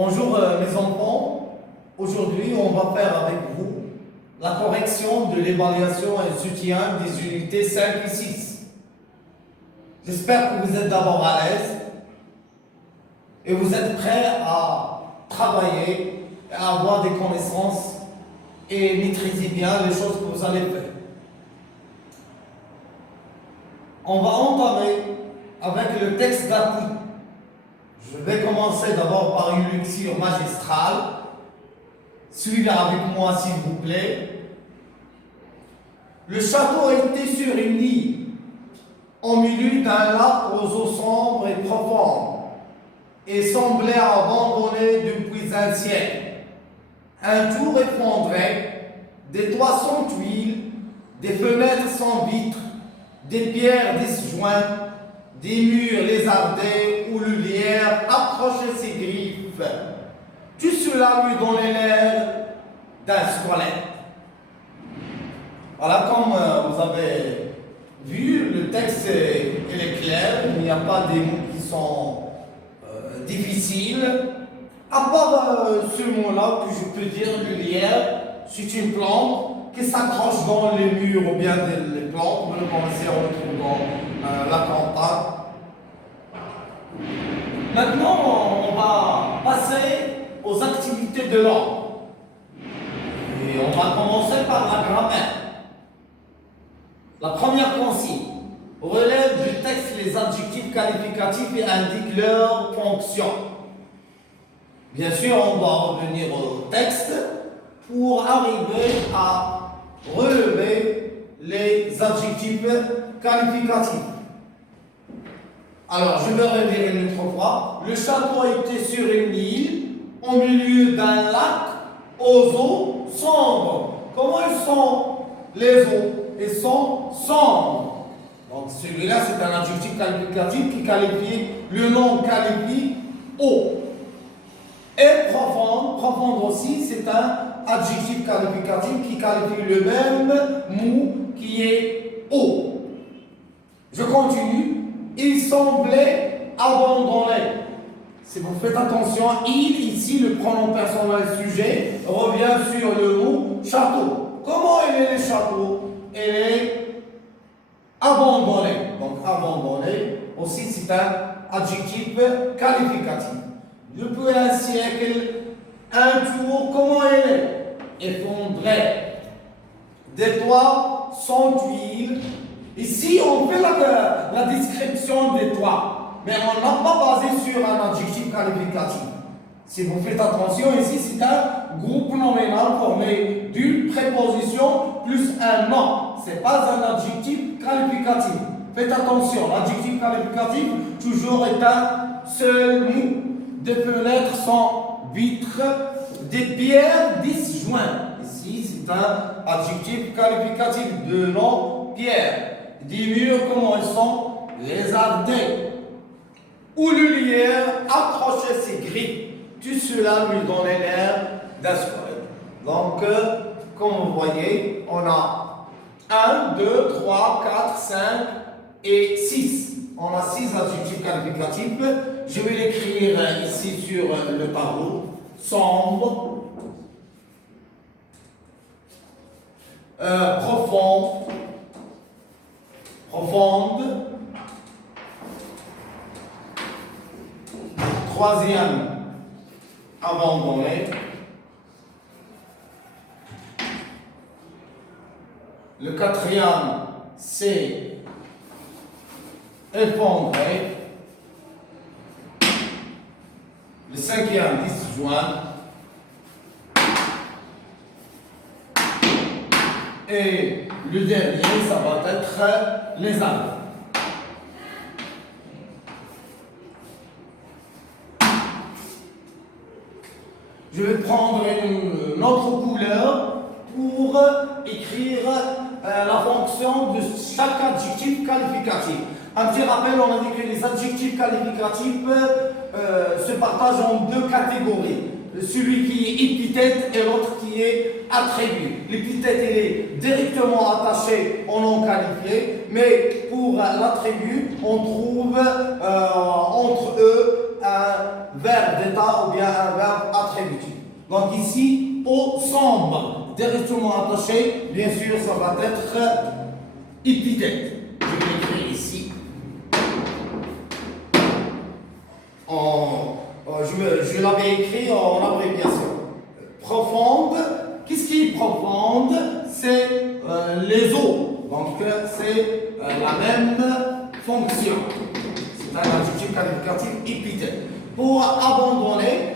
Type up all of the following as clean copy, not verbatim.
Bonjour mes enfants, aujourd'hui on va faire avec vous la correction de l'évaluation et soutien des unités 5 et 6. J'espère que vous êtes d'abord à l'aise et vous êtes prêts à travailler et à avoir des connaissances et maîtriser bien les choses que vous allez faire. On va entamer avec le texte d'appui. Je vais commencer d'abord par une lecture magistrale. Suivez avec moi s'il vous plaît. Le château était sur une île, au milieu d'un lac aux eaux sombres et profondes, et semblait abandonné depuis un siècle. Un tour effondré, des toits sans tuiles, des fenêtres sans vitres, des pierres disjointes, des murs lézardés où le lierre accrochait ses griffes. Tout cela lui donnait l'air d'un squelette. Voilà, comme vous avez vu, le texte il est clair, il n'y a pas des mots qui sont difficiles. À part ce mot-là que je peux dire, le lierre, c'est une plante qui s'accroche dans les murs ou bien les plantes, vous le connaissez, on le trouve dans la campagne. Maintenant, on va passer aux activités de l'homme. Et on va commencer par la grammaire. La première consigne relève du texte les adjectifs qualificatifs et indique leur fonction. Bien sûr, on doit revenir au texte pour arriver à relever les adjectifs qualificatifs. Alors, je vais redire une autre fois. Le château était sur une île, au milieu d'un lac, aux eaux sombres. Comment ils sont les eaux? Ils sont sombres. Donc, celui-là, c'est un adjectif qualificatif qui qualifie, le nom qualifie eau. Et profonde aussi, c'est un adjectif qualificatif qui qualifie le même mot qui est eau. Je continue. Il semblait abandonné. Si vous faites attention, il, ici, le pronom personnel sujet, revient sur le mot château. Comment il est le château? Il est abandonné. Donc, abandonné, aussi, c'est un adjectif qualificatif. Depuis un siècle, un tour, comment il est? Effondré. Des toits sans tuiles. Ici, on fait la description des toits, mais on n'a pas basé sur un adjectif qualificatif. Si vous faites attention, ici, c'est un groupe nominal formé d'une préposition plus un nom. Ce n'est pas un adjectif qualificatif. Faites attention, l'adjectif qualificatif, toujours est un seul mot. Des fenêtres sans vitres, des pierres disjointes. Ici, c'est un adjectif qualificatif de nom pierre. Des murs, comment ils sont? Lézardés. Où le lierre accrochait ses griffes. Tout cela lui donnait l'air d'un squelette. Donc, comme vous voyez, on a 1, 2, 3, 4, 5 et 6. On a 6 adjectifs qualificatifs. Je vais l'écrire ici sur le tableau. Sombre, profond, profonde. Troisième, abandonné. Le quatrième, c'est effondré. Le cinquième, disjoint. Et le dernier, ça va être les arbres. Je vais prendre une autre couleur pour écrire la fonction de chaque adjectif qualificatif. Un petit rappel, on a dit que les adjectifs qualificatifs se partagent en deux catégories. Celui qui est épithète et l'autre qui est attribut. L'épithète, elle est directement attachée au nom qualifié, mais pour l'attribut, on trouve entre eux un verbe d'état ou bien un verbe attributif. Donc ici, au sombre, directement attaché, bien sûr, ça va être épithète. Je vais l'écrire ici. Je l'avais écrit en abréviation. Profonde. Qu'est-ce qui est profonde? C'est les eaux. Donc c'est la même fonction. C'est un adjectif qualificatif épithète. Pour abandonner,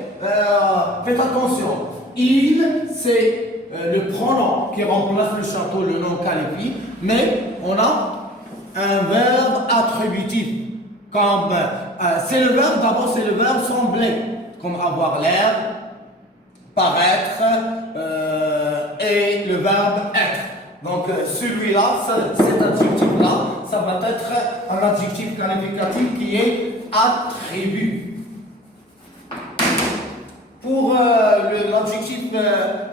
faites attention. Il, c'est le pronom qui remplace le château, le nom qualifié, mais on a un verbe attributif. Comme c'est le verbe, d'abord c'est le verbe sembler, comme avoir l'air, paraître et le verbe être. Donc celui-là, cet adjectif-là, ça va être un adjectif qualificatif qui est attribut. Pour l'adjectif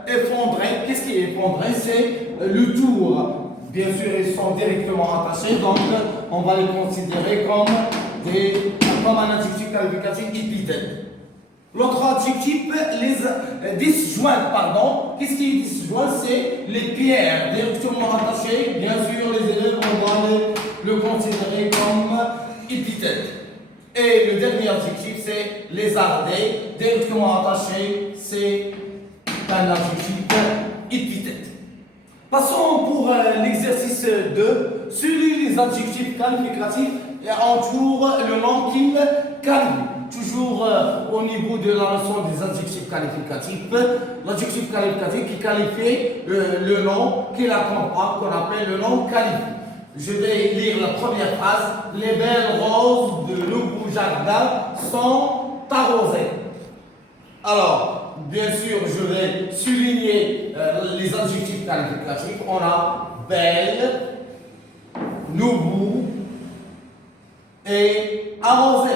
effondré, qu'est-ce qui est effondré? C'est le tour. Bien sûr, ils sont directement attachés, donc on va les considérer comme un adjectif qualificatif épithète. L'autre adjectif, les disjointes, pardon. Qu'est-ce qui est disjoint? C'est les pierres directement attachées. Bien sûr, les élèves, on va le considérer comme épithète. Et le dernier adjectif, c'est lézardé, directement attaché, c'est un adjectif épithète. Passons pour l'exercice 2. Sur les adjectifs qualificatifs, entoure le nom qu'il qualifie. Toujours au niveau de la notion des adjectifs qualificatifs, l'adjectif qualificatif qui qualifie le nom qui l'accompagne, qu'on appelle le nom qualifié. Je vais lire la première phrase. Les belles roses de nouveau jardin sont arrosées. Alors, bien sûr, je vais souligner les adjectifs qualificatifs. On a belle, nouveau et arrosé.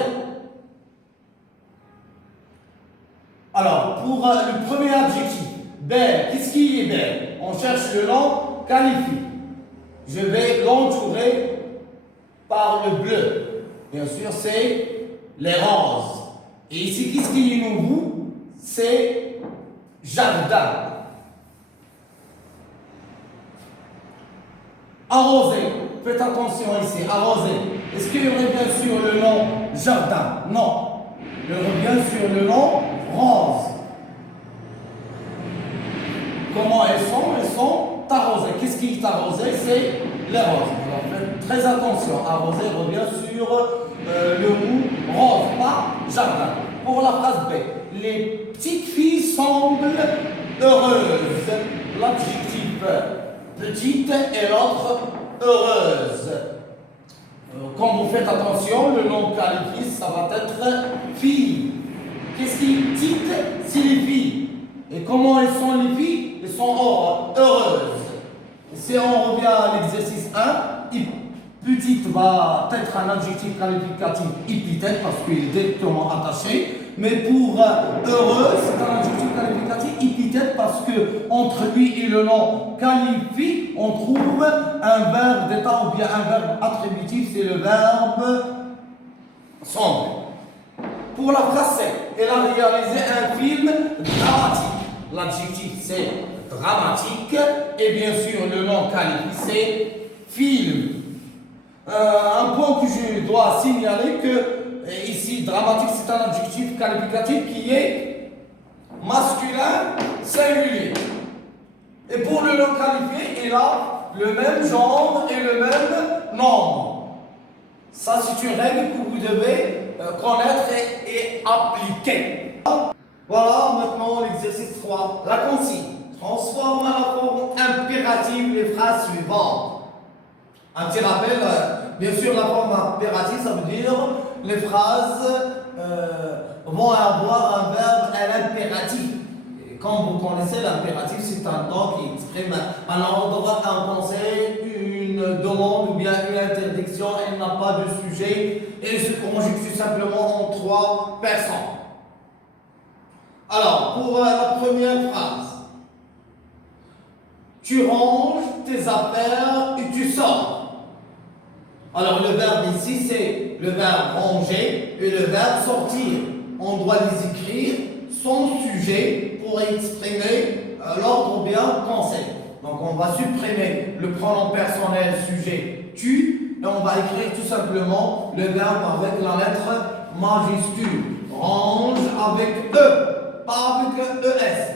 Alors, pour le premier adjectif, belle, qu'est-ce qui est belle? On cherche le nom qualifié. Je vais l'entourer par le bleu. Bien sûr, c'est les roses. Et ici, qu'est-ce qui est nouveau? C'est jardin. Arrosé. Faites attention ici, arrosé. Est-ce qu'il revient sur le nom jardin? Non. Il revient sur le nom rose. Comment elles sont? Elles sont arrosées. Qu'est-ce qui est arrosé? C'est les roses. Alors faites très attention. Arrosé revient sur le mot rose, pas jardin. Pour la phrase B, les petites filles semblent heureuses. L'adjectif petite et l'autre heureuse. Quand vous faites attention, le nom qualifié, ça va être fille. Qu'est-ce qui est petite? C'est les filles. Et comment elles sont les filles? Elles sont heureuses. Si on revient à l'exercice 1, petite va être un adjectif qualificatif épithète parce qu'il est directement attaché. Mais pour heureuse, c'est un adjectif qualificatif épithète parce que entre lui et le nom qualifié, on trouve un verbe d'état ou bien un verbe attributif, c'est le verbe semble. Pour la phrase C, elle a réalisé un film dramatique. L'adjectif c'est dramatique et bien sûr le nom qualifié c'est film. Un point que je dois signaler que ici dramatique c'est un adjectif qualificatif qui est masculin singulier. Et pour le nom qualifié, il a le même genre et le même nombre. Ça c'est une règle que vous devez connaître et appliquer. Voilà maintenant l'exercice 3. La consigne. Transforme à la forme impérative les phrases suivantes. Un petit rappel, bien sûr la forme impérative, ça veut dire les phrases vont avoir un verbe à l'impératif. Et comme vous connaissez, l'impératif c'est un temps qui exprime un ordre, un conseil, une demande ou bien une interdiction, elle n'a pas de sujet et se conjugue tout simplement en 3 personnes. Alors, pour la première phrase, tu ranges tes affaires et tu sors. Alors, le verbe ici, c'est le verbe ranger et le verbe sortir. on doit les écrire sans sujet pour exprimer l'ordre ou bien conseil. Donc on va supprimer le pronom personnel sujet tu et on va écrire tout simplement le verbe avec la lettre majuscule. Range avec E, pas avec ES.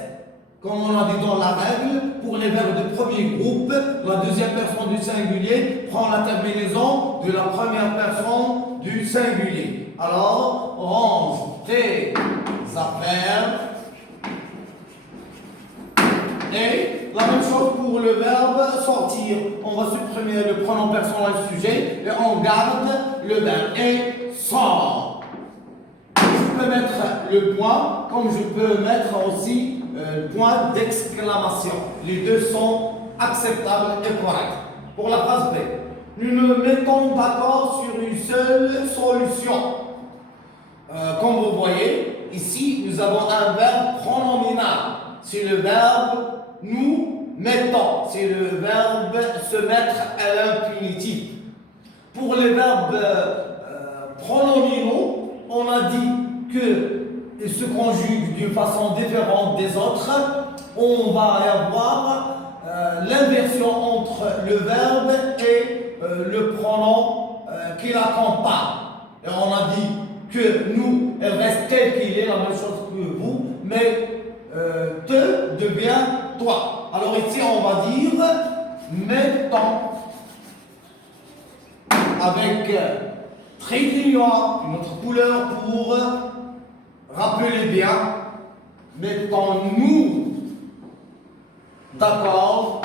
Comme on a dit dans la règle, pour les verbes de premier groupe, la deuxième personne du singulier prend la terminaison de la première personne du singulier. Alors, range tes affaires. Et la même chose pour le verbe sortir. On va supprimer le pronom personnel sujet et on garde le verbe et sort. Je peux mettre le point, comme je peux mettre aussi point d'exclamation. Les deux sont acceptables et corrects. Pour la phrase B, nous nous mettons d'accord sur une seule solution. Comme vous voyez, ici, nous avons un verbe pronominal. C'est le verbe nous mettons. C'est le verbe se mettre à l'infinitif. Pour les verbes pronominaux, on a dit que se conjuguent d'une façon différente des autres. On va avoir l'inversion entre le verbe et le pronom qui l'accompagne. Et on a dit que nous, elle reste tel qu'il est, la même chose que vous, mais te devient toi. Alors ici, on va dire mettons avec trait d'union, une autre couleur pour rappeler bien. Mettons-nous d'accord.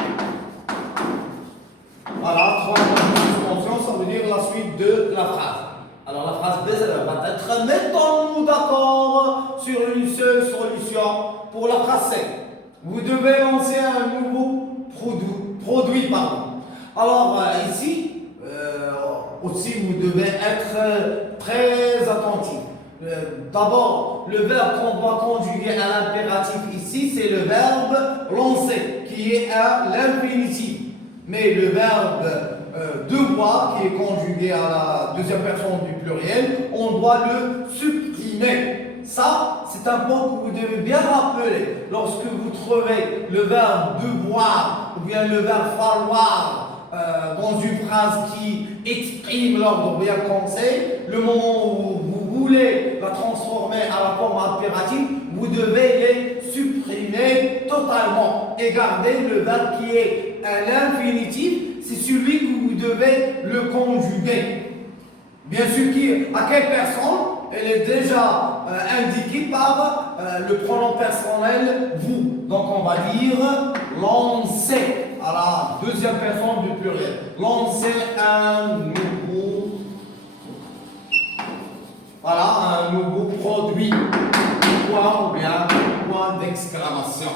Voilà, trois suspensions, ça veut dire la suite de la phrase. Alors la phrase B va être mettons-nous d'accord sur une seule solution. Pour la phrase C, vous devez lancer un nouveau produit. Alors ici, aussi vous devez être très attentif. D'abord, le verbe qu'on va conjuguer à l'impératif ici, c'est le verbe lancer, qui est à l'infinitif. Mais le verbe devoir, qui est conjugué à la deuxième personne du pluriel, on doit le supprimer. Ça, c'est un point que vous devez bien rappeler. Lorsque vous trouvez le verbe devoir ou bien le verbe falloir dans une phrase qui exprime l'ordre bien conseil, le moment où vous voulez la transformer à la forme impérative, vous devez les supprimer totalement et garder le verbe qui est à l'infinitif, c'est celui que vous devez le conjuguer. Bien sûr, à quelle personne? Elle est déjà indiquée par le pronom personnel vous. Donc on va dire lancer à la deuxième personne du pluriel. Lancer un nouveau, voilà, un nouveau produit. Point ou bien point d'exclamation.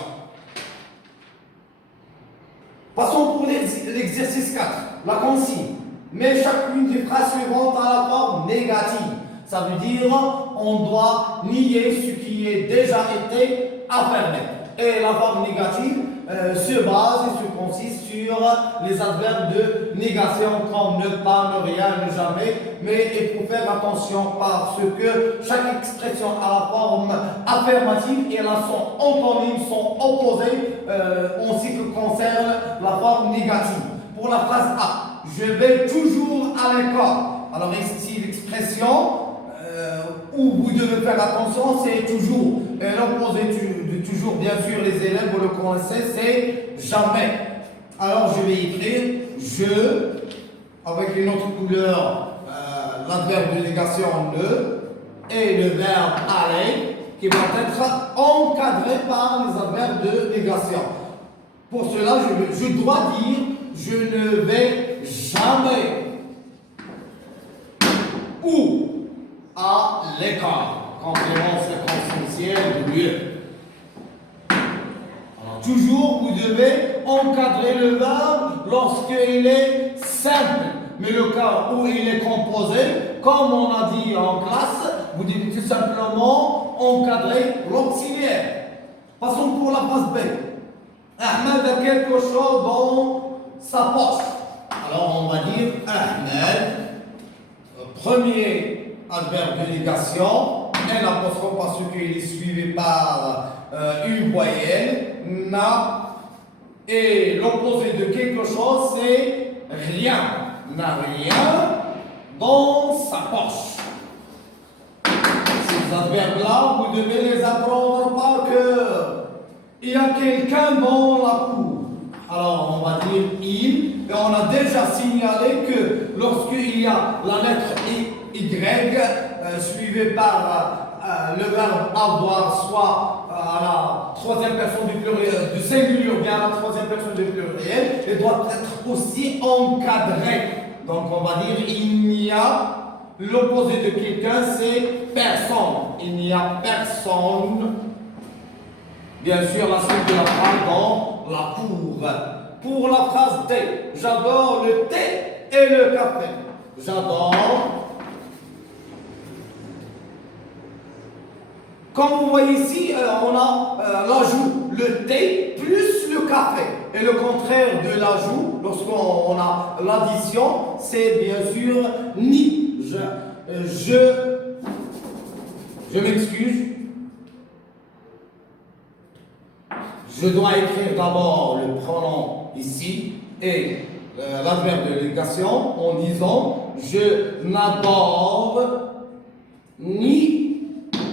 Passons pour l'exercice 4, la consigne. Mais chacune des phrases suivantes a la forme négative. Ça veut dire on doit nier ce qui est déjà été affirmé. Et la forme négative se base et se consiste sur les adverbes de négation comme ne pas, ne rien, ne jamais. Mais il faut faire attention parce que chaque expression a la forme affirmative et là son antonyme sont opposés en ce qui concerne la forme négative. Pour la phrase A, je vais toujours à l'école. Alors ici l'expression où vous devez faire attention, c'est toujours. Et l'opposé de toujours, bien sûr, les élèves, vous le connaissez, c'est jamais. Alors je vais écrire je, avec une autre couleur, l'adverbe de négation le, et le verbe aller, qui va être encadré par les adverbes de négation. Pour cela, je dois dire je ne vais jamais. Où? À l'école. Complément circonstanciel de lieu. Alors, toujours, vous devez encadrer le verbe lorsqu'il est simple. Mais le cas où il est composé, comme on a dit en classe, vous devez tout simplement encadrer l'auxiliaire. Passons pour la phrase B. Ahmed a quelque chose dans sa poche. Alors on va dire Ahmed, premier adverbe de négation, un apostrophe parce qu'il est suivi par une voyelle. N'a. Et l'opposé de quelque chose, c'est rien. N'a rien dans sa poche. Ces adverbes-là, vous devez les apprendre par cœur. Il y a quelqu'un dans la cour. Alors, on va dire il. Et on a déjà signalé que lorsqu'il y a la lettre Y suivie par le verbe avoir, soit à la troisième personne du pluriel, du singulier ou bien à la troisième personne du pluriel, elle doit être aussi encadrée. Donc, on va dire il n'y a. L'opposé de quelqu'un, c'est personne. Il n'y a personne. Bien sûr, la suite de la phrase dans la cour. Pour la phrase D, j'adore le thé et le café. J'adore. Comme vous voyez ici, on a l'ajout, le thé plus le café. Et le contraire de l'ajout, lorsqu'on a l'addition, c'est bien sûr ni. Je m'excuse. Je dois écrire d'abord le pronom ici et l'adverbe de négation en disant je n'adore ni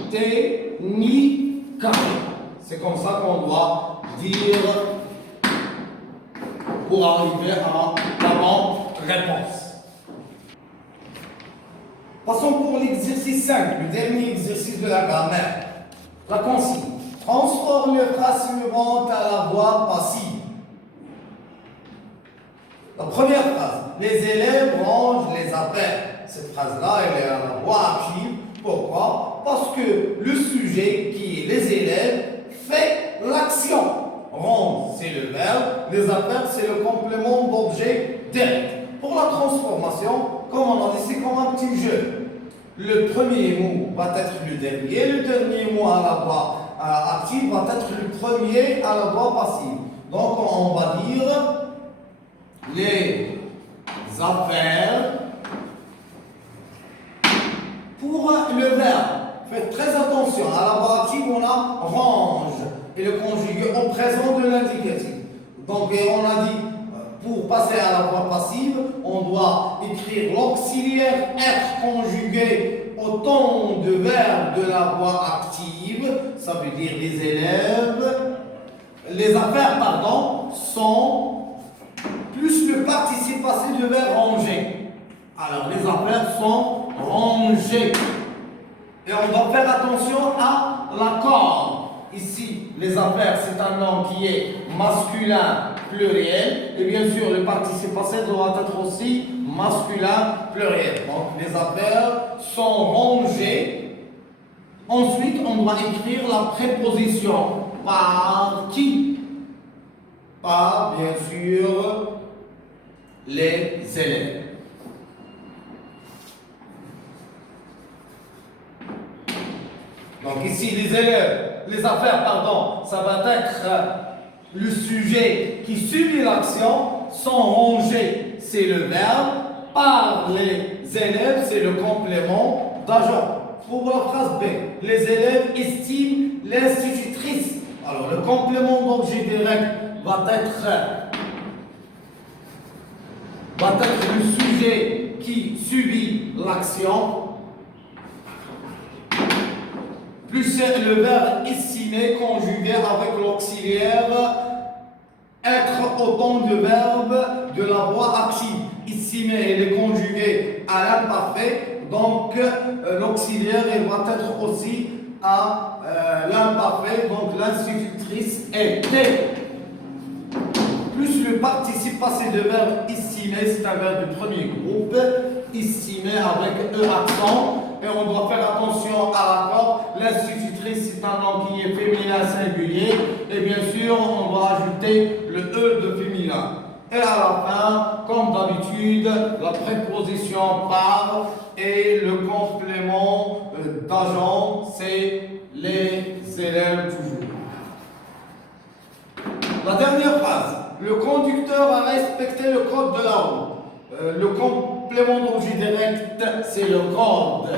thé ni café. C'est comme ça qu'on doit dire pour arriver à la bonne réponse. Passons pour l'exercice 5, le dernier exercice de la grammaire. La consigne. Transforme les phrases suivantes à la voix passive. La première phrase. Les élèves rangent les affaires. Cette phrase-là, elle est à la voix active. Pourquoi? Parce que le sujet, qui est les élèves, fait l'action. Range, c'est le verbe. Les affaires, c'est le complément d'objet direct. Pour la transformation, comme on a dit, c'est comme un petit jeu. Le premier mot va être le dernier mot à la voix active va être le premier à la voix passive. Donc on va dire les affaires. Pour le verbe, faites très attention, à la voix active on a range et le conjugué au présent de l'indicatif. Donc on a dit, pour passer à la voix passive, on doit écrire l'auxiliaire être conjugué au temps de verbe de la voix active. Ça veut dire les élèves, les affaires, pardon, sont plus le participe passé de verbe ranger. Alors les affaires sont rangées. Et on doit faire attention à l'accord. Ici, les affaires, c'est un nom qui est masculin pluriel. Et bien sûr, le participe passé doit être aussi masculin pluriel. Donc, les affaires sont rangées. Ensuite, on doit écrire la préposition. Par qui? Par, bien sûr, les élèves. Donc ici, les élèves, les affaires, pardon, ça va être le sujet qui subit l'action, sont rangés, c'est le verbe, par les élèves, c'est le complément d'agent. Pour la phrase B, les élèves estiment l'institutrice. Alors le complément d'objet direct va être le sujet qui subit l'action. Plus le verbe estimer conjugué avec l'auxiliaire être autant de verbes de la voix active. Estimer, elle est conjuguée à l'imparfait, donc l'auxiliaire elle va être aussi à l'imparfait, donc l'institutrice était. Plus le participe passé de verbe estimer, c'est un verbe du premier groupe, estimer avec E accent. Et on doit faire attention à l'accord. L'institutrice, c'est un nom qui est féminin singulier. Et bien sûr, on va ajouter le E de féminin. Et à la fin, comme d'habitude, la préposition par et le complément d'agent, c'est les élèves toujours. La dernière phrase. Le conducteur a respecté le code de la route. Le complément d'objet direct, c'est le code.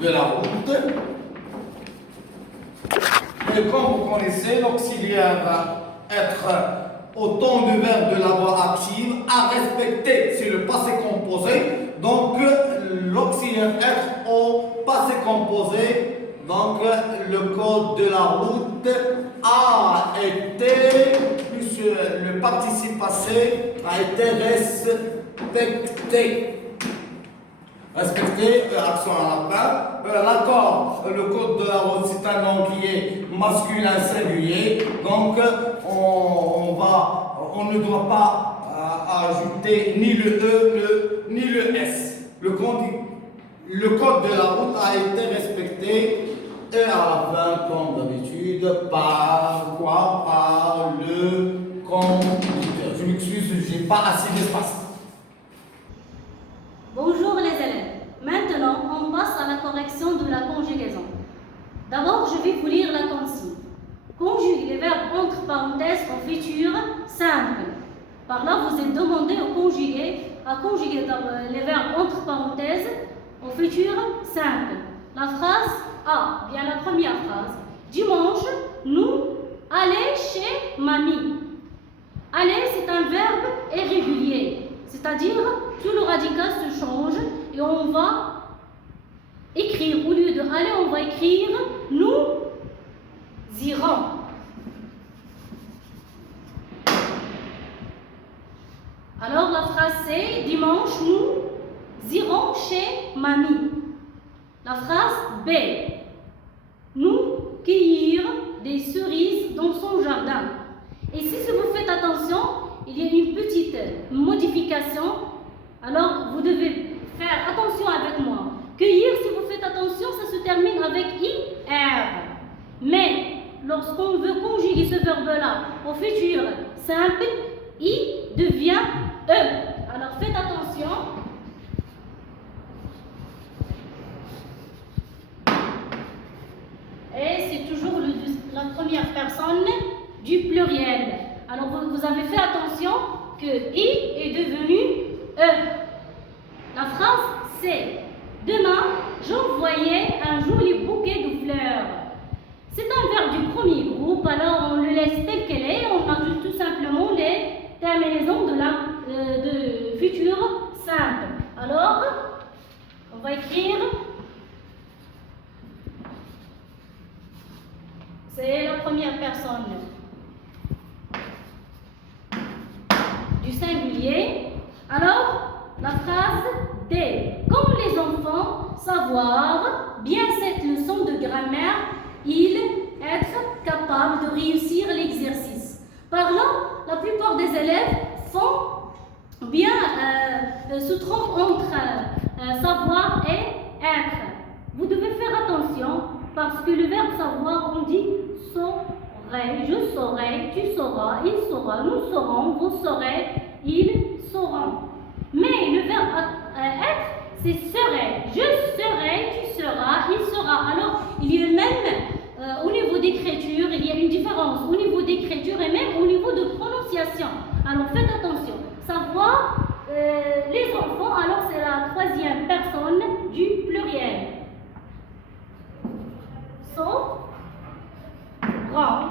de la route. Et comme vous connaissez, l'auxiliaire va être au temps du verbe de la voix active à respecter, c'est le passé composé. Donc l'auxiliaire être au passé composé. Donc le code de la route a été, plus le participe passé, a été respecté. Respecté, accent à la fin. L'accord, le code de la route, c'est un nom qui est masculin singulier. Donc on ne doit pas ajouter ni le E ni le S. Le code de la route a été respecté. Et à la fin, comme d'habitude, par quoi? Par le conducteur. Je m'excuse, je n'ai pas assez d'espace. Bonjour les élèves. Maintenant, on passe à la correction de la conjugaison. D'abord, je vais vous lire la consigne. Conjuguer les verbes entre parenthèses au futur simple. Par là, vous êtes demandé à conjuguer les verbes entre parenthèses au futur simple. La phrase A, bien la première phrase. Dimanche, nous allons chez mamie. Aller, c'est un verbe irrégulier, c'est-à-dire tout le radical se change et on va écrire, au lieu de aller, on va écrire nous irons. Alors la phrase c'est dimanche, nous irons chez mamie. La phrase B, nous cueillir des cerises dans son jardin. Et si vous faites attention, il y a une petite modification. Alors, vous devez faire attention avec moi. Cueillir, si vous faites attention, ça se termine avec IR. Mais, lorsqu'on veut conjuguer ce verbe-là au futur simple, I devient E. Alors, faites attention. Et c'est toujours la première personne du pluriel. Alors vous avez fait attention que I est devenu E. La phrase c'est demain, j'envoyais un joli bouquet de fleurs. C'est un verbe du premier groupe, alors on le laisse tel qu'elle est, on ajoute tout simplement les terminaisons de futur simple. Alors, on va écrire. C'est la première personne du singulier. Alors, la phrase D. Comme les enfants, savoir bien cette leçon de grammaire, ils être capables de réussir l'exercice. Par là, la plupart des élèves se trompent entre savoir et être. Vous devez faire attention parce que le verbe savoir, on dit saurais, je saurai, tu sauras, il saura, nous saurons, vous saurez, ils sauront. Mais le verbe être, c'est serait, je serai, tu seras, il sera. Alors, il y a même au niveau d'écriture, il y a une différence au niveau d'écriture et même au niveau de prononciation. Alors, faites attention. Savoir, les enfants, alors c'est la troisième personne du pluriel. Grand.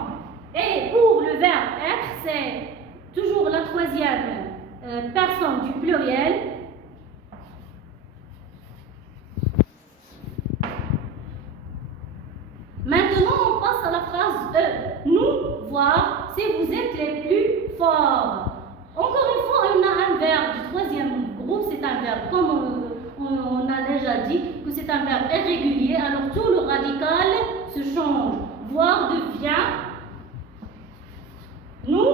Et pour le verbe être, c'est toujours la troisième personne du pluriel. Maintenant, on passe à la phrase E. Nous voir si vous êtes les plus forts. Encore une fois, on a un verbe du troisième groupe, c'est un verbe, comme on a déjà dit, que c'est un verbe irrégulier, alors tout le radical se change. Voir devient nous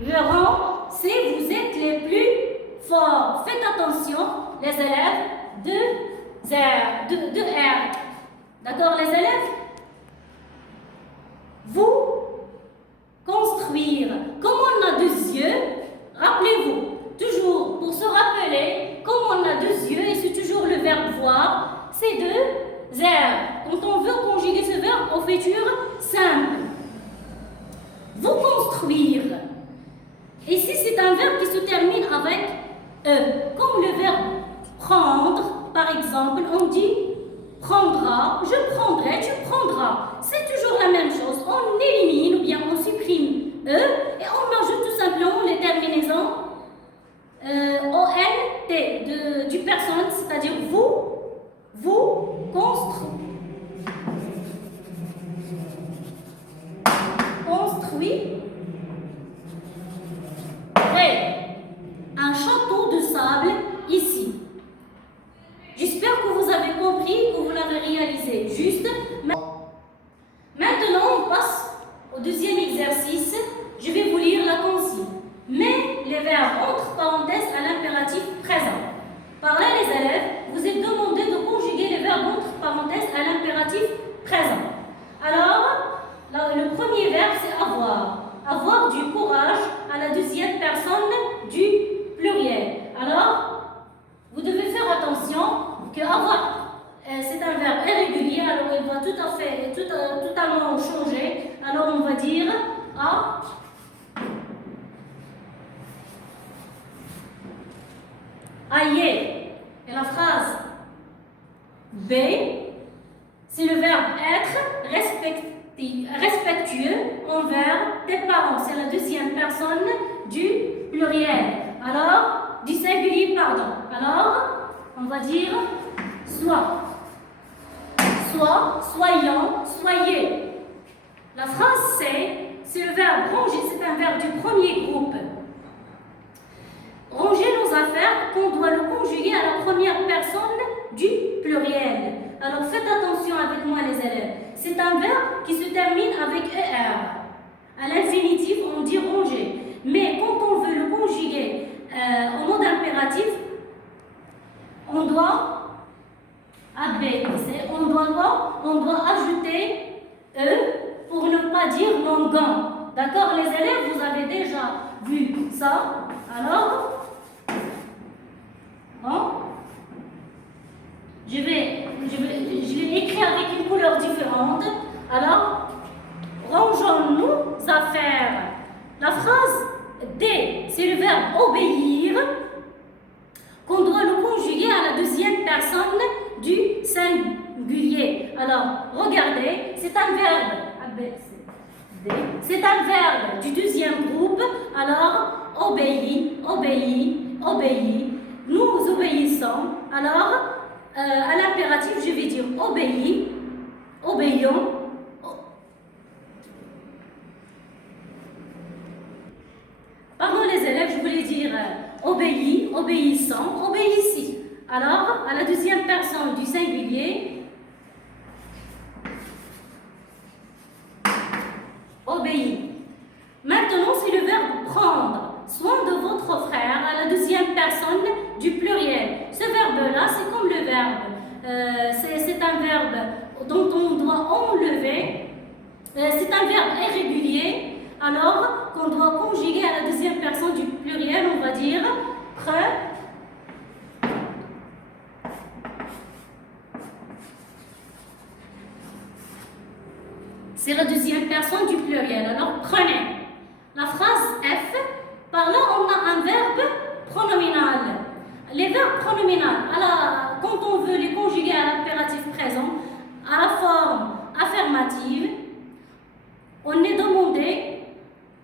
verrons si vous êtes les plus forts. Faites attention, les élèves, de R. D'accord, les élèves? Vous construire. Comme on a deux yeux, rappelez-vous, toujours pour se rappeler, comme on a deux yeux, et c'est toujours le verbe voir, c'est deux R. Quand on veut conjuguer ce verbe au futur simple. Vous construire. Ici, c'est un verbe qui se termine avec E, comme le verbe prendre, on dit prendra, je prendrai, tu prendras. C'est toujours la même chose. On élimine ou bien on supprime E et on ajoute tout simplement les terminaisons ONT du personnel, c'est-à-dire vous, construit un château de sable ici. J'espère que vous avez compris, que vous l'avez réalisé. Juste. Maintenant, on passe au deuxième exercice. Je vais vous lire la consigne. Mets les verbes entre parenthèses à l'impératif présent. Par là, les élèves, vous êtes demandé de conjuguer les verbes entre parenthèses à l'impératif présent. Alors, le premier verbe, c'est avoir. Avoir du courage à la deuxième personne du pluriel. Alors, vous devez faire attention que avoir, c'est un verbe irrégulier, alors il va totalement changer. Alors, on va dire A. Aïe. Et la phrase B, c'est le verbe être respectueux envers tes parents. C'est la deuxième personne du pluriel. Alors, du singulier, pardon. Alors, on va dire soit. Soit, soyons, soyez. La phrase C, c'est le verbe ranger, c'est un verbe du premier groupe. Ranger nos affaires, qu'on doit le conjuguer à la première personne du pluriel. Alors faites attention avec moi les élèves. C'est un verbe qui se termine avec ER. À l'infinitif, on dit ranger. Mais quand on veut le conjuguer en mode impératif, on doit on doit quoi? On doit ajouter E pour ne pas dire longan. D'accord les élèves, vous avez déjà vu ça. Alors, bon, je vais écrire avec une couleur différente. Alors, rangeons nos affaires. La phrase D, c'est le verbe obéir, qu'on doit le conjuguer à la deuxième personne du singulier. Alors, regardez, c'est un verbe. C'est un verbe du deuxième groupe. Alors, obéit, obéit, obéit. Nous obéissons. Alors, à l'impératif, je vais dire obéit, obéissons. Pardon les élèves, je voulais dire obéit, obéissant, obéissez. Alors, à la deuxième personne du singulier, obéit. Maintenant, c'est le verbe prendre soin de votre frère à la deuxième personne du pluriel. Ce verbe-là, c'est comme le verbe. C'est un verbe dont on doit enlever. C'est un verbe irrégulier. Alors, qu'on doit conjuguer à la deuxième personne du pluriel, on va dire c'est la deuxième personne du pluriel. Alors, prenez. La phrase F, par là, on a un verbe pronominal. Les verbes pronominales, quand on veut les conjuguer à l'impératif présent, à la forme affirmative, on est demandé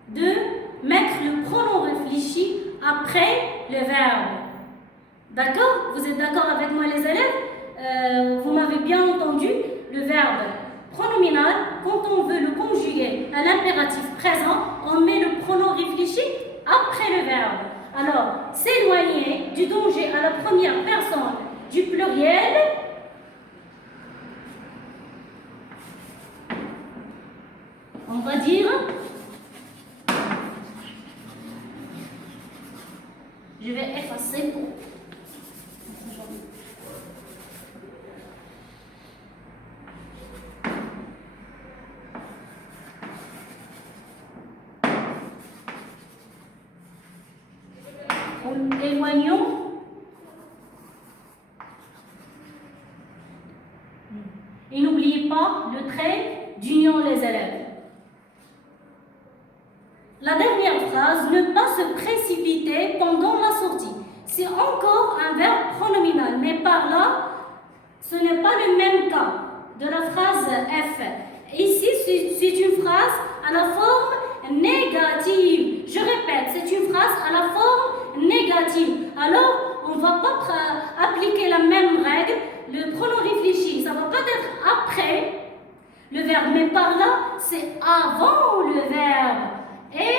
de mettre le pronom réfléchi après le verbe. D'accord? Vous êtes d'accord avec moi les élèves? Vous m'avez bien entendu, le verbe pronominal, quand on veut le conjuguer à l'impératif présent, on met le pronom réfléchi après le verbe. Alors, s'éloigner du danger à la première personne du pluriel, on va dire, je vais effacer pour. Éloignons. Et n'oubliez pas le trait d'union les élèves. La dernière phrase, ne pas se précipiter pendant la sortie. C'est encore un verbe pronominal, mais par là, de la phrase F. Ici, c'est une phrase à la forme négative. Je répète, c'est une phrase à la forme négative. Alors, on ne va pas appliquer la même règle. Le pronom réfléchi, ça ne va pas être après le verbe, mais par là, c'est avant le verbe. Et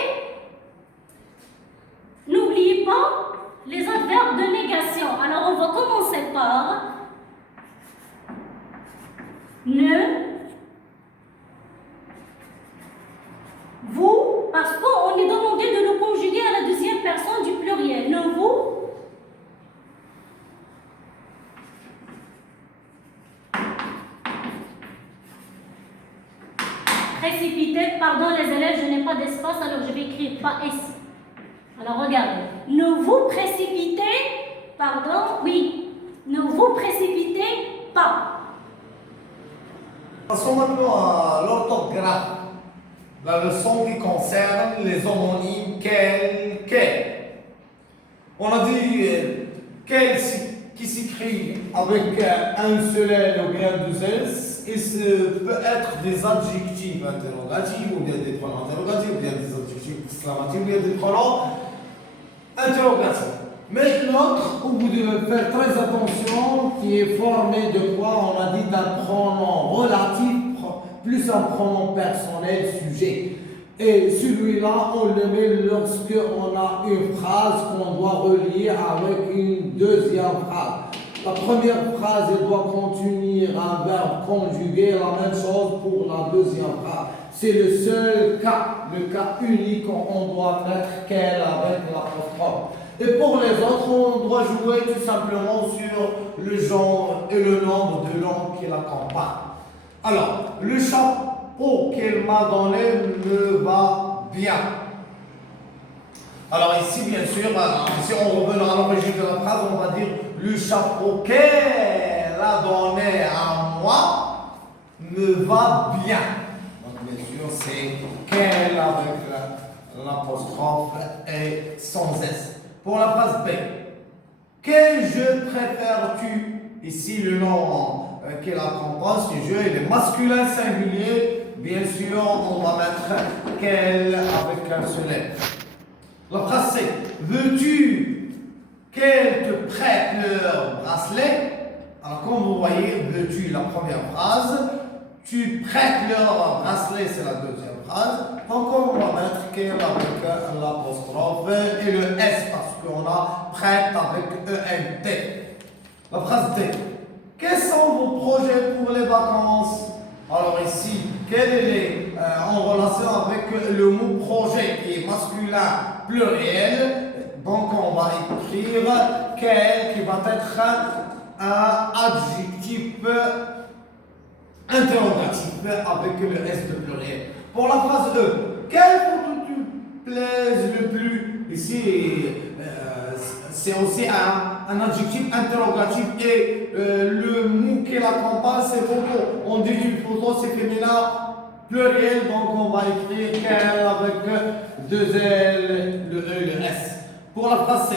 n'oubliez pas les adverbes de négation. Alors, on va commencer par ne, vous, parce qu'on est demandé de le conjuguer à la deuxième personne du pluriel. Ne, vous. Précipiter, pardon les élèves, je n'ai pas d'espace, alors je vais écrire pas S. Alors regardez, ne vous précipitez, pardon, oui, ne vous précipitez pas. Passons maintenant à l'orthographe. La leçon qui concerne les homonymes quel. On a dit quel qui s'écrit avec un seul L ou bien deux S, et ça peut être des adjectifs interrogatifs ou bien des pronoms interrogatifs ou bien des adjectifs exclamatifs ou bien des pronoms interrogatifs. Mais l'autre, où vous devez faire très attention, qui est formé de quoi? On a dit d'un pronom relatif plus un pronom personnel sujet. Et celui-là, on le met lorsque on a une phrase qu'on doit relier avec une deuxième phrase. La première phrase, elle doit contenir un verbe conjugué, la même chose pour la deuxième phrase. C'est le seul cas, le cas unique où on doit mettre quel avec l'apostrophe. Et pour les autres, on doit jouer tout simplement sur le genre et le nombre de langues qui l'accompagnent. Alors, le chapeau qu'elle m'a donné me va bien. Alors ici, bien sûr, si on revient à l'origine de la phrase, on va dire le chapeau qu'elle a donné à moi me va bien. Donc bien sûr, c'est qu'elle avec l'apostrophe et sans S. Pour la phrase B, quel jeu préfères-tu? Ici, le nom qui l'accompagne, ce jeu, il est masculin singulier. Bien sûr, on va mettre quel avec un seul S. La phrase C, veux-tu qu'elle te prête leur bracelet? Alors, comme vous voyez, veux-tu, la première phrase. Tu prêtes leur bracelet, c'est la deuxième phrase. Donc, on va mettre qu'elle avec l'apostrophe et le S parce qu'on a prête avec ENT. La phrase D. Quels sont vos projets pour les vacances? Alors ici, quel est en relation avec le mot projet qui est masculin pluriel? Donc on va écrire quel qui va être un adjectif interrogatif avec le S de pluriel. Pour la phrase E, quel photo te plaise le plus? Ici, c'est aussi un adjectif interrogatif et le mot qui l'accompagne, c'est photo. On dit une photo, c'est féminin pluriel, donc on va écrire qu'elle avec deux L, le E, le S. Pour la phrase C,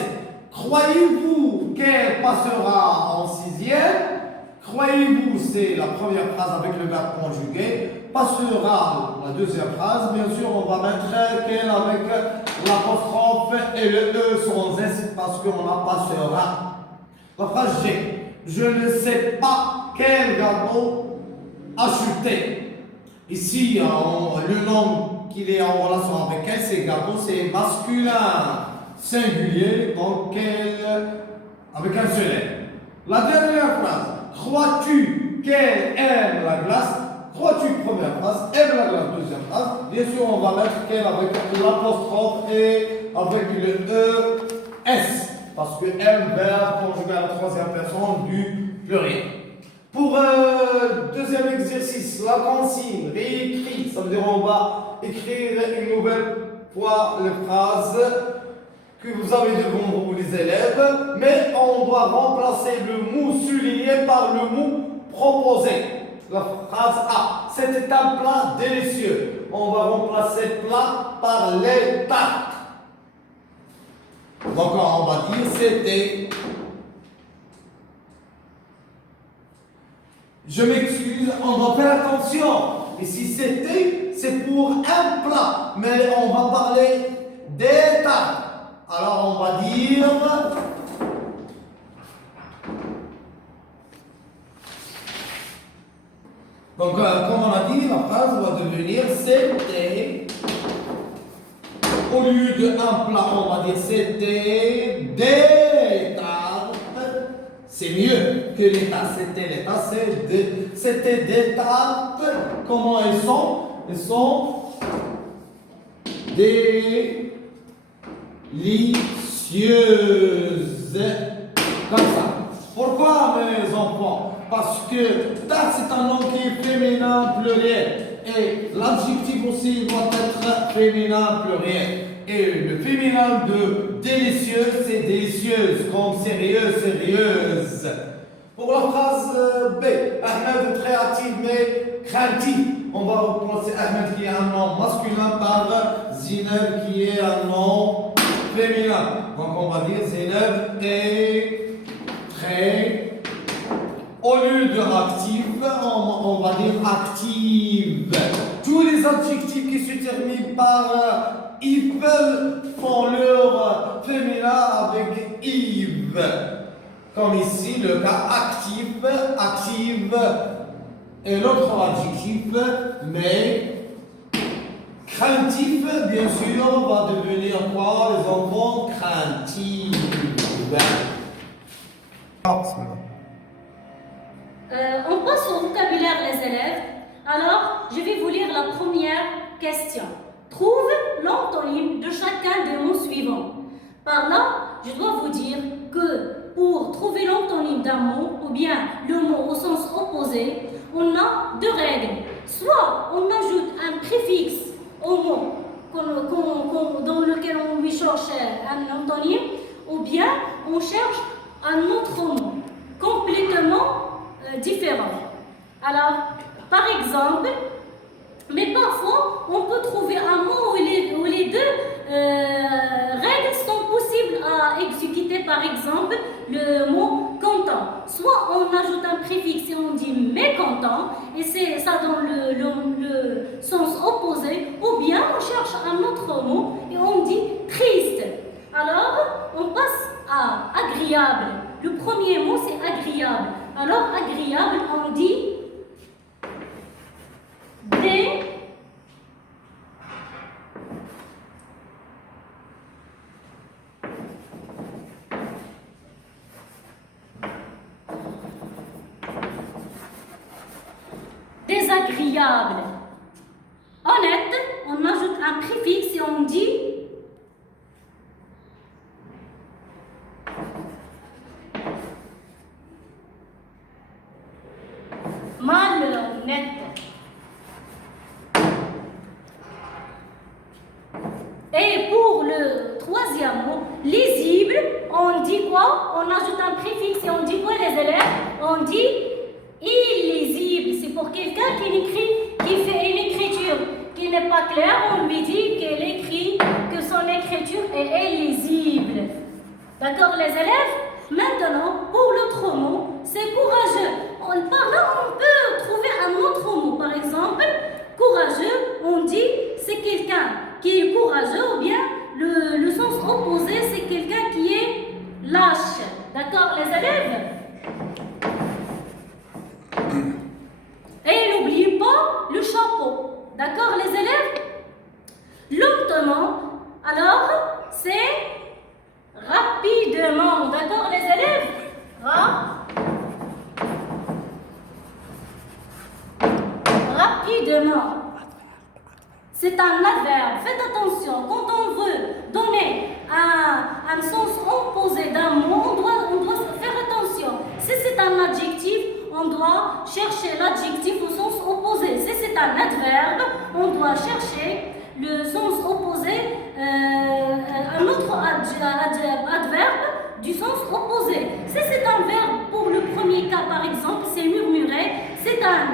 croyez-vous qu'elle passera en sixième? Croyez-vous, c'est la première phrase avec le verbe conjugué. Passera, la deuxième phrase, bien sûr, on va mettre qu'elle avec l'apostrophe et le E sans S parce qu'on a passera. La phrase G, je ne sais pas quel gâteau acheter. Ici, le nom qu'il est en relation avec elle, c'est gâteau, c'est masculin singulier, donc quel avec un seul L. La dernière phrase, crois-tu qu'elle aime la glace? Crois-tu, première phrase, aime la glace, deuxième phrase. Bien sûr, on va mettre qu'elle avec l'apostrophe et avec le ES. Parce que aime, verbe conjugué à la troisième personne du pluriel. Pour deuxième exercice, la consigne, réécrit. Ça veut dire on va écrire une nouvelle fois les phrases que vous avez devant vous, les élèves, mais on doit remplacer le mot souligné par le mot proposé. La phrase A, c'était un plat délicieux. On va remplacer plat par les tartes. Donc on va dire c'était Je m'excuse, on doit faire attention. Et si c'était, c'est pour un plat. Mais on va parler des tartes. Alors on va dire... Donc, comme on a dit, la phrase va devenir c'était. Au lieu d'un plat, on va dire c'était des tartes. C'est mieux que les tasses. C'était les tasses, c'était des tartes. Comment elles sont? Elles sont délicieuses. Comme ça. Pourquoi, mes enfants? Parce que tarte, c'est un nom qui est féminin pluriel. Et l'adjectif aussi doit être féminin pluriel. Et le féminin de délicieux, c'est délicieuse, comme sérieuse, sérieuse. Pour la phrase B, Ahmed est créatif mais craintif. On va remplacer Ahmed qui est un nom masculin par Zineb qui est un nom féminin. Donc on va dire Zineb est très... Au lieu de active, on va dire active. Tous les adjectifs qui se terminent par Yves font leur féminin avec Yves. Comme ici, le cas active, active. Et l'autre adjectif, mais craintif, bien sûr, va devenir quoi, les enfants? Craintif. On passe au vocabulaire, les élèves. Alors, je vais vous lire la première question. Trouve l'antonyme de chacun des mots suivants. Par là, je dois vous dire que pour trouver l'antonyme d'un mot, ou bien le mot au sens opposé, on a deux règles. Soit on ajoute un préfixe au mot dans lequel on lui cherche un antonyme, ou bien on cherche un autre mot complètement différent. Alors, par exemple, mais parfois, on peut trouver un mot où les deux règles sont possibles à exécuter. Par exemple, le mot content. Soit on ajoute un préfixe et on dit mécontent, et c'est ça dans le sens opposé, ou bien on cherche un autre mot et on dit triste. Alors, on passe à agréable. Le premier mot, c'est agréable. Alors, agréable, on dit désagréable. Honnête, on ajoute un préfixe et on dit malhonnête. Et pour le troisième mot, lisible, on dit quoi? On ajoute un préfixe et on dit quoi, les élèves? On dit illisible. C'est pour quelqu'un qui fait une écriture qui n'est pas claire, on lui dit qu'elle écrit, que son écriture est illisible. D'accord, les élèves? Maintenant, pour l'autre mot, c'est courageux. Par là, on peut trouver un autre mot. Par exemple, courageux, on dit c'est quelqu'un qui est courageux, ou bien le sens opposé, c'est quelqu'un qui est lâche. D'accord, les élèves? Et n'oubliez pas le chapeau. D'accord, les élèves? Lentement, alors, c'est rapidement. D'accord, les élèves? Rapidement. C'est un adverbe. Faites attention. Quand on veut donner un sens opposé d'un mot, on doit faire attention. Si c'est un adjectif, on doit chercher l'adjectif au sens opposé. Si c'est un adverbe, on doit chercher le sens opposé, un autre adverbe du sens opposé. Si c'est un verbe, pour le premier cas par exemple, c'est murmurer, c'est un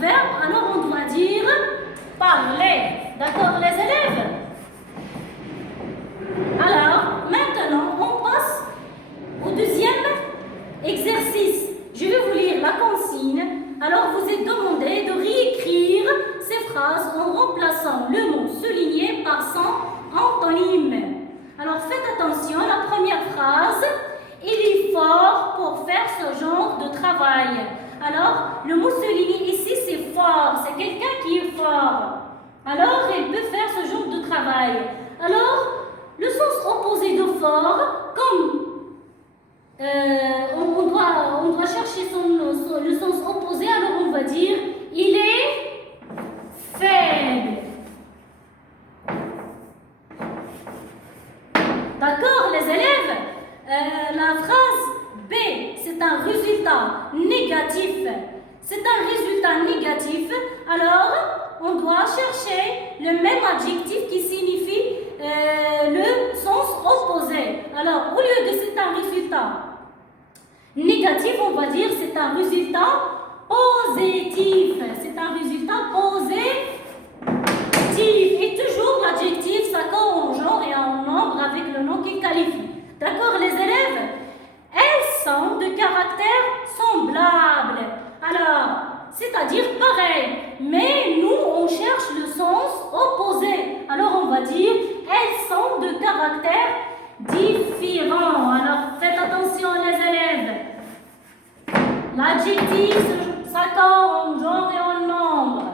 verbe, alors on doit dire parler. D'accord, les élèves? Alors, maintenant, on passe au deuxième exercice. Je vais vous lire la consigne. Alors, est demandé de réécrire ces phrases en remplaçant le mot souligné par son antonyme. Alors faites attention, la première phrase, il est fort pour faire ce genre de travail. Alors, le mot souligné ici, c'est fort, c'est quelqu'un qui est fort. Alors, il peut faire ce genre de travail. Alors, le sens opposé de fort, comme on doit chercher le sens opposé, alors on va dire il est faible. D'accord, les élèves? La phrase B, c'est un résultat négatif. C'est un résultat négatif. Alors, on doit chercher le même adjectif qui signifie le sens opposé. Alors, au lieu de c'est un résultat négatif, on va dire c'est un résultat positif. C'est un résultat positif. Et toujours l'adjectif s'accorde en genre et en nombre avec le nom qui qualifie. D'accord, les élèves? Elles sont de caractère semblable. Alors, c'est-à-dire pareil. Mais nous, on cherche le sens opposé. Alors, on va dire elles sont de caractère différent. Alors, faites attention, les élèves. L'adjectif s'accorde en genre et en nombre.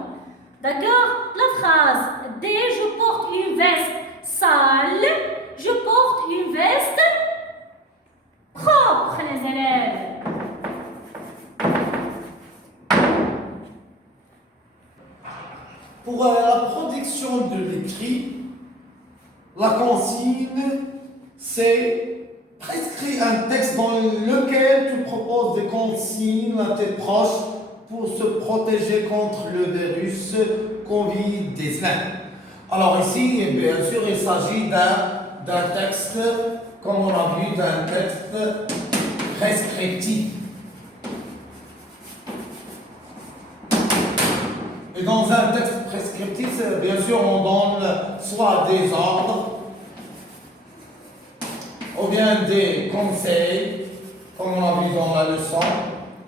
D'accord? La phrase D, je porte une veste sale, je porte une veste propre, les élèves. Pour la protection de l'écrit, la consigne, c'est prescrire un texte dans lequel tu proposes des consignes à tes proches pour se protéger contre le virus Covid-19. Alors ici, bien sûr, il s'agit d'un texte, comme on a vu, d'un texte prescriptif. Et dans un texte prescriptif, bien sûr, on donne soit des ordres, ou bien des conseils, comme on a vu dans la leçon,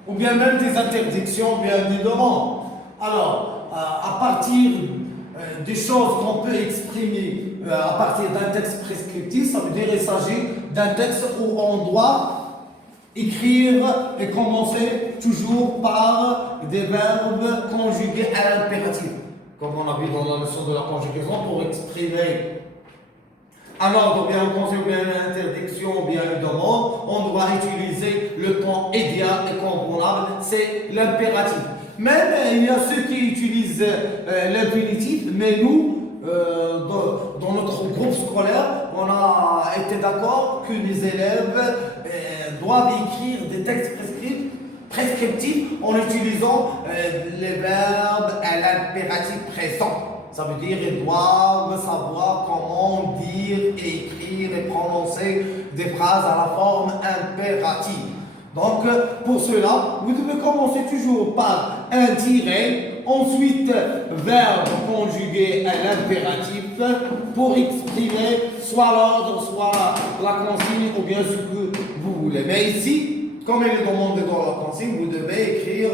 ou bien même des interdictions, ou bien des demandes. Alors, à partir des choses qu'on peut exprimer à partir d'un texte prescriptif, ça veut dire qu'il s'agit d'un texte où on doit écrire et commencer toujours par des verbes conjugués à l'impératif, comme on a vu dans la leçon de la conjugaison, pour exprimer un ordre, ou bien un conseil, ou bien une interdiction, ou bien une demande, on doit utiliser le temps idéal et convenable, c'est l'impératif. Même il y a ceux qui utilisent l'infinitif, mais nous, dans notre groupe scolaire, on a été d'accord que les élèves doivent écrire des textes prescriptifs en utilisant les verbes à l'impératif présent. Ça veut dire qu'ils doivent savoir comment dire et écrire et prononcer des phrases à la forme impérative. Donc, pour cela, vous devez commencer toujours par un tiret, ensuite verbe conjugué à l'impératif pour exprimer soit l'ordre, soit la consigne ou bien ce que vous voulez. Mais ici, comme il est demandé dans la consigne, vous devez écrire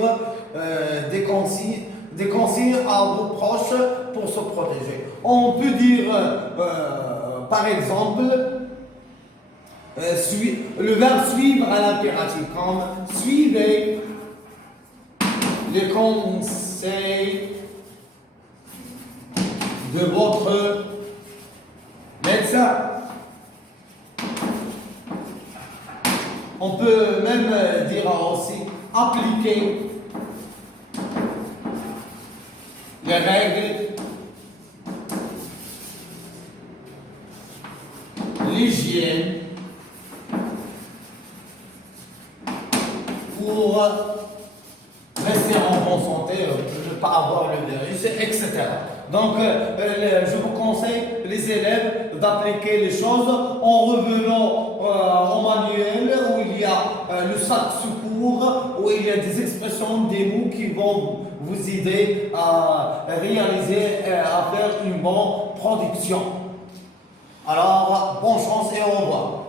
des consignes à vos proches pour se protéger. On peut dire, par exemple, le verbe suivre à l'impératif, comme suivez les conseils de votre médecin. On peut même dire aussi appliquer les règles, l'hygiène pour rester en bonne santé, ne pas avoir le virus, etc. Donc, je vous conseille, les élèves, d'appliquer les choses en revenant au manuel où il y a le sac secours, où il y a des expressions, des mots qui vont vous aider à réaliser, à faire une bonne production. Alors, bonne chance et au revoir.